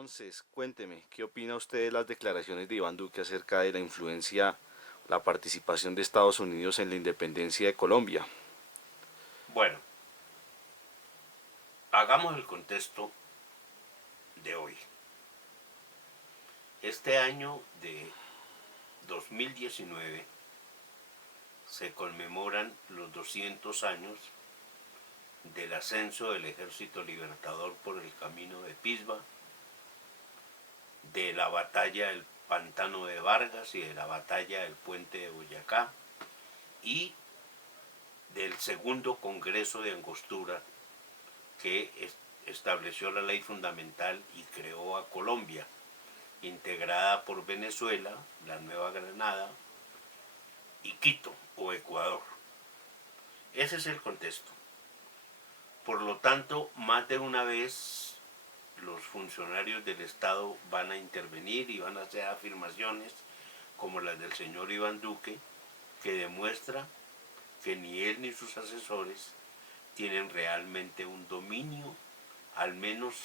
Entonces, cuénteme, ¿qué opina usted de las declaraciones de Iván Duque acerca de la influencia, la participación de Estados Unidos en la independencia de Colombia? Bueno, hagamos el contexto de hoy. Este año de 2019 se conmemoran los 200 años del ascenso del Ejército Libertador por el camino de Pisba, de la batalla del Pantano de Vargas y de la batalla del Puente de Boyacá y del segundo Congreso de Angostura que estableció la ley fundamental y creó a Colombia, integrada por Venezuela, la Nueva Granada y Quito o Ecuador. Ese es el contexto. Por lo tanto, más de una vez los funcionarios del Estado van a intervenir y van a hacer afirmaciones como las del señor Iván Duque, que demuestra que ni él ni sus asesores tienen realmente un dominio, al menos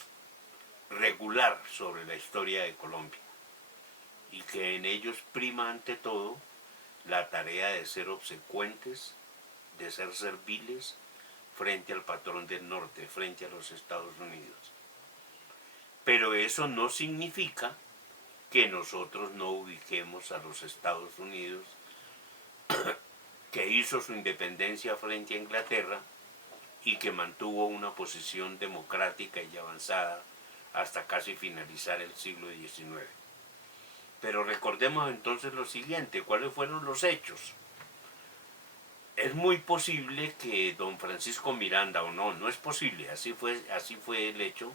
regular, sobre la historia de Colombia, y que en ellos prima ante todo la tarea de ser obsecuentes, de ser serviles frente al patrón del norte, frente a los Estados Unidos. Pero eso no significa que nosotros no ubiquemos a los Estados Unidos, que hizo su independencia frente a Inglaterra y que mantuvo una posición democrática y avanzada hasta casi finalizar el siglo XIX. Pero recordemos entonces lo siguiente, ¿cuáles fueron los hechos? Es muy posible que don Francisco Miranda, o no, no es posible, así fue el hecho,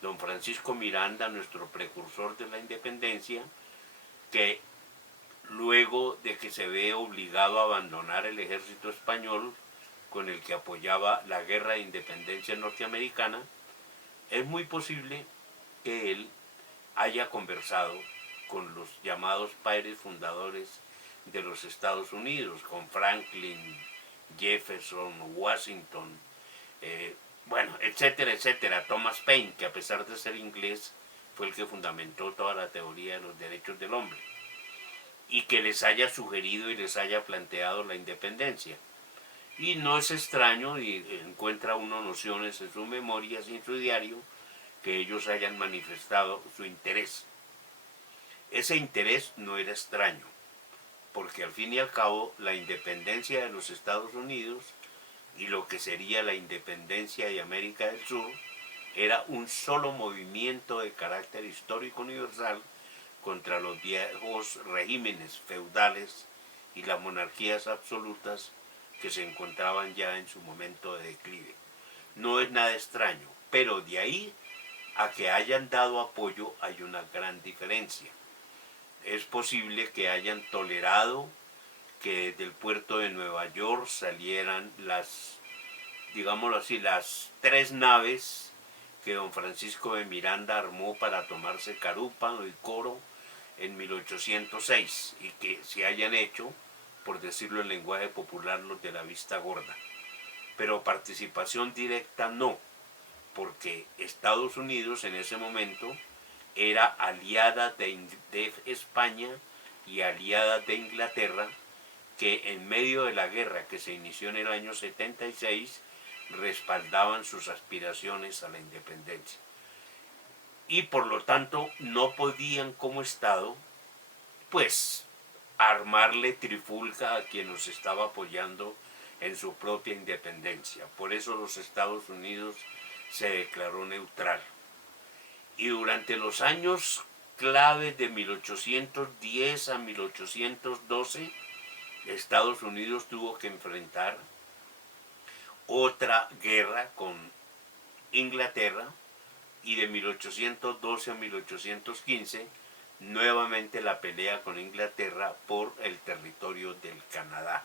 don Francisco Miranda, nuestro precursor de la independencia, que luego de que se ve obligado a abandonar el ejército español con el que apoyaba la guerra de independencia norteamericana, es muy posible que él haya conversado con los llamados padres fundadores de los Estados Unidos, con Franklin, Jefferson, Washington, bueno, etcétera, etcétera, Thomas Paine, que a pesar de ser inglés, fue el que fundamentó toda la teoría de los derechos del hombre, y que les haya sugerido y les haya planteado la independencia. Y no es extraño, y encuentra uno nociones en sus memorias y en su diario, que ellos hayan manifestado su interés. Ese interés no era extraño, porque al fin y al cabo la independencia de los Estados Unidos y lo que sería la independencia de América del Sur era un solo movimiento de carácter histórico universal contra los viejos regímenes feudales y las monarquías absolutas que se encontraban ya en su momento de declive. No es nada extraño, pero de ahí a que hayan dado apoyo hay una gran diferencia. Es posible que hayan tolerado que desde el puerto de Nueva York salieran las, digámoslo así, las 3 naves que don Francisco de Miranda armó para tomarse Carúpano y Coro en 1806 y que se hayan hecho, por decirlo en lenguaje popular, los de la vista gorda. Pero participación directa no, porque Estados Unidos en ese momento era aliada de España y aliada de Inglaterra, que en medio de la guerra que se inició en el año 76 respaldaban sus aspiraciones a la independencia. Y por lo tanto no podían como Estado, pues, armarle trifulca a quien nos estaba apoyando en su propia independencia. Por eso los Estados Unidos se declaró neutral. Y durante los años clave de 1810 a 1812, Estados Unidos tuvo que enfrentar otra guerra con Inglaterra, y de 1812 a 1815 nuevamente la pelea con Inglaterra por el territorio del Canadá.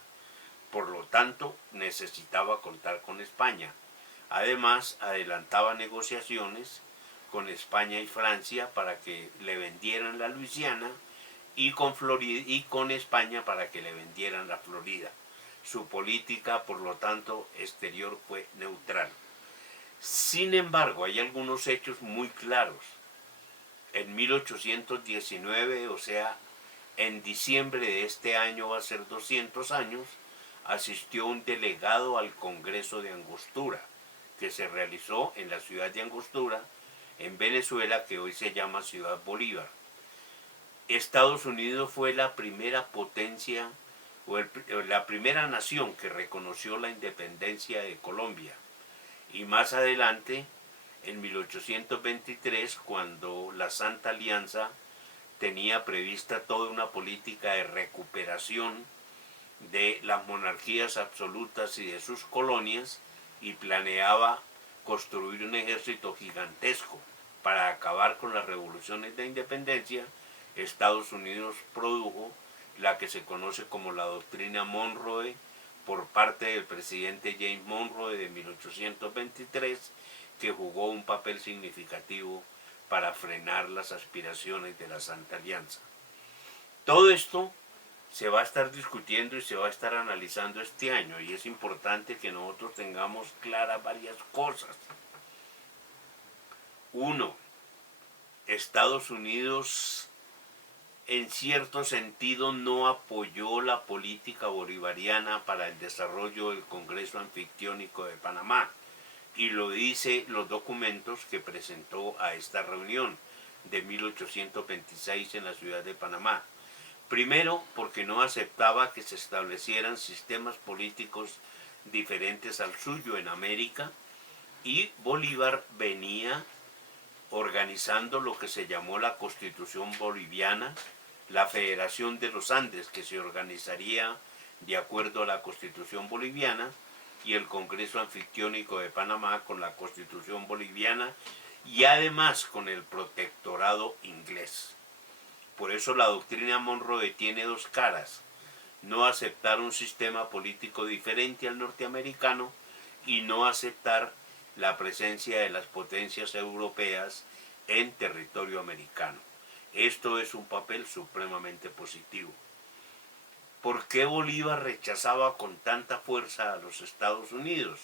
Por lo tanto, necesitaba contar con España. Además, adelantaba negociaciones con España y Francia para que le vendieran la Luisiana y con España para que le vendieran la Florida. Su política, por lo tanto, exterior fue neutral. Sin embargo, hay algunos hechos muy claros. en 1819, o sea, en diciembre de este año va a ser 200 años, asistió un delegado al Congreso de Angostura, que se realizó en la ciudad de Angostura, en Venezuela, que hoy se llama Ciudad Bolívar. Estados Unidos fue la primera potencia o la primera nación que reconoció la independencia de Colombia. Y más adelante, en 1823, cuando la Santa Alianza tenía prevista toda una política de recuperación de las monarquías absolutas y de sus colonias, y planeaba construir un ejército gigantesco para acabar con las revoluciones de independencia, Estados Unidos produjo la que se conoce como la doctrina Monroe por parte del presidente James Monroe de 1823, que jugó un papel significativo para frenar las aspiraciones de la Santa Alianza. Todo esto se va a estar discutiendo y se va a estar analizando este año, y es importante que nosotros tengamos claras varias cosas. Uno, Estados Unidos en cierto sentido no apoyó la política bolivariana para el desarrollo del Congreso Anfictiónico de Panamá, y lo dice los documentos que presentó a esta reunión de 1826 en la ciudad de Panamá. Primero, porque no aceptaba que se establecieran sistemas políticos diferentes al suyo en América, y Bolívar venía organizando lo que se llamó la Constitución Boliviana, la Federación de los Andes, que se organizaría de acuerdo a la Constitución Boliviana, y el Congreso Anfictiónico de Panamá con la Constitución Boliviana, y además con el protectorado inglés. Por eso la doctrina Monroe tiene dos caras: no aceptar un sistema político diferente al norteamericano y no aceptar la presencia de las potencias europeas en territorio americano. Esto es un papel supremamente positivo. ¿Por qué Bolívar rechazaba con tanta fuerza a los Estados Unidos?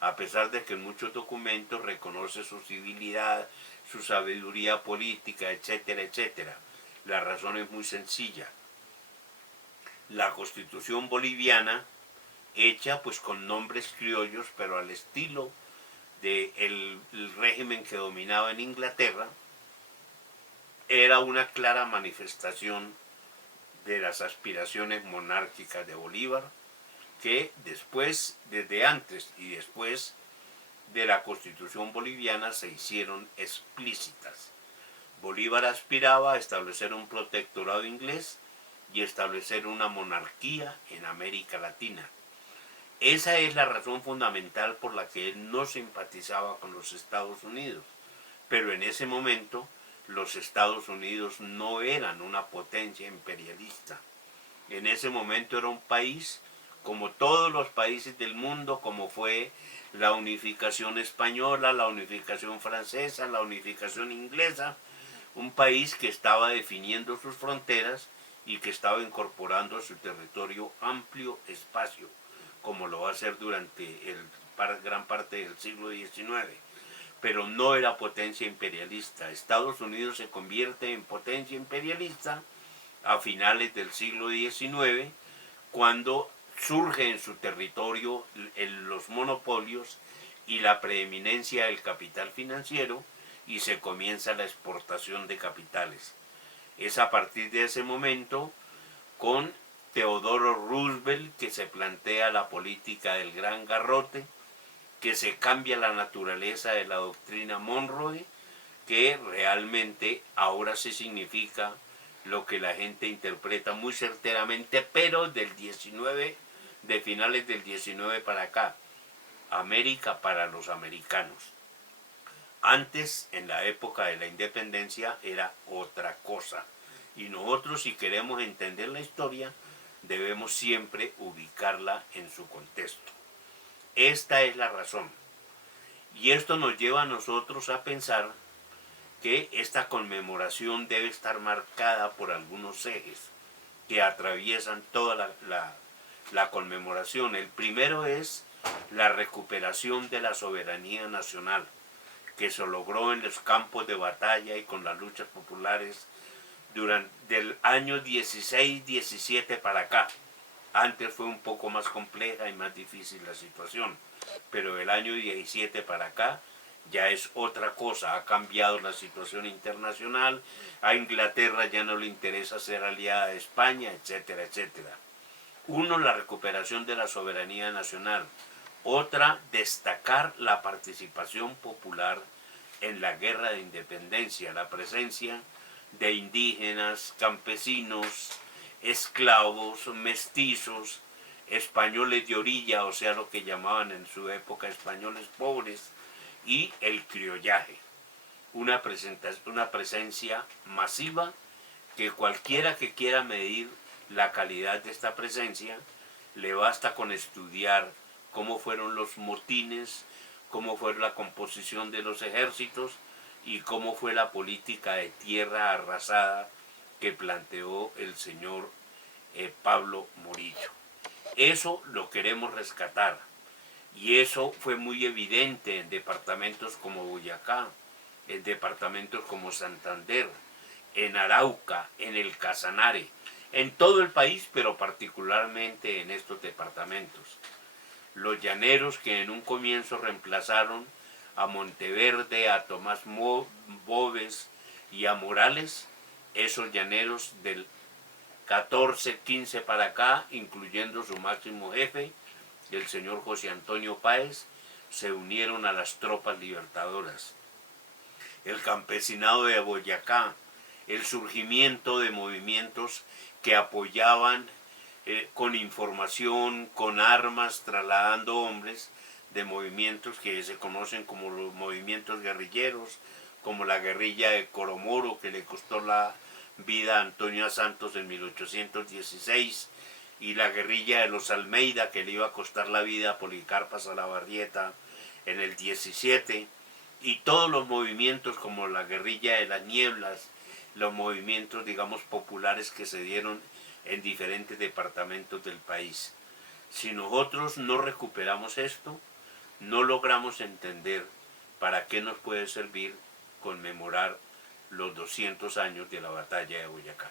A pesar de que en muchos documentos reconoce su civilidad, su sabiduría política, etcétera, etcétera. La razón es muy sencilla. La Constitución boliviana, hecha pues con nombres criollos, pero al estilo del régimen que dominaba en Inglaterra, era una clara manifestación de las aspiraciones monárquicas de Bolívar, que después, desde antes y después de la Constitución boliviana, se hicieron explícitas. Bolívar aspiraba a establecer un protectorado inglés y establecer una monarquía en América Latina. Esa es la razón fundamental por la que él no simpatizaba con los Estados Unidos. Pero en ese momento los Estados Unidos no eran una potencia imperialista. En ese momento era un país como todos los países del mundo, como fue la unificación española, la unificación francesa, la unificación inglesa, un país que estaba definiendo sus fronteras y que estaba incorporando a su territorio amplio espacio, como lo va a hacer durante gran parte del siglo XIX. Pero no era potencia imperialista. Estados Unidos se convierte en potencia imperialista a finales del siglo XIX, cuando surge en su territorio los monopolios y la preeminencia del capital financiero, y se comienza la exportación de capitales. Es a partir de ese momento, con Theodore Roosevelt, que se plantea la política del gran garrote, que se cambia la naturaleza de la doctrina Monroe, que realmente ahora sí significa lo que la gente interpreta muy certeramente, pero de finales del 19 para acá: América para los americanos. Antes, en la época de la independencia, era otra cosa. Y nosotros, si queremos entender la historia, debemos siempre ubicarla en su contexto. Esta es la razón. Y esto nos lleva a nosotros a pensar que esta conmemoración debe estar marcada por algunos ejes que atraviesan toda la conmemoración. El primero es la recuperación de la soberanía nacional, que se logró en los campos de batalla y con las luchas populares durante del año 16-17 para acá. Antes fue un poco más compleja y más difícil la situación, pero del año 17 para acá ya es otra cosa, ha cambiado la situación internacional, a Inglaterra ya no le interesa ser aliada de España, etcétera, etcétera. Uno, la recuperación de la soberanía nacional. Otra, destacar la participación popular en la guerra de independencia, la presencia de indígenas, campesinos, esclavos, mestizos, españoles de orilla, o sea, lo que llamaban en su época españoles pobres, y el criollaje. Una presencia masiva que cualquiera que quiera medir la calidad de esta presencia, le basta con estudiar cómo fueron los motines, cómo fue la composición de los ejércitos y cómo fue la política de tierra arrasada que planteó el señor Pablo Morillo. Eso lo queremos rescatar y eso fue muy evidente en departamentos como Boyacá, en departamentos como Santander, en Arauca, en el Casanare, en todo el país, pero particularmente en estos departamentos. Los llaneros que en un comienzo reemplazaron a Monteverde, a Tomás Boves y a Morales, esos llaneros del 14-15 para acá, incluyendo su máximo jefe, el señor José Antonio Páez, se unieron a las tropas libertadoras. El campesinado de Boyacá, el surgimiento de movimientos que apoyaban con información, con armas, trasladando hombres, de movimientos que se conocen como los movimientos guerrilleros, como la guerrilla de Coromoro, que le costó la vida a Antonio Santos en 1816, y la guerrilla de los Almeida, que le iba a costar la vida a Policarpa Salabarrieta en el 17, y todos los movimientos como la guerrilla de las nieblas, los movimientos, digamos, populares que se dieron en diferentes departamentos del país. Si nosotros no recuperamos esto, no logramos entender para qué nos puede servir conmemorar los 200 años de la batalla de Boyacá.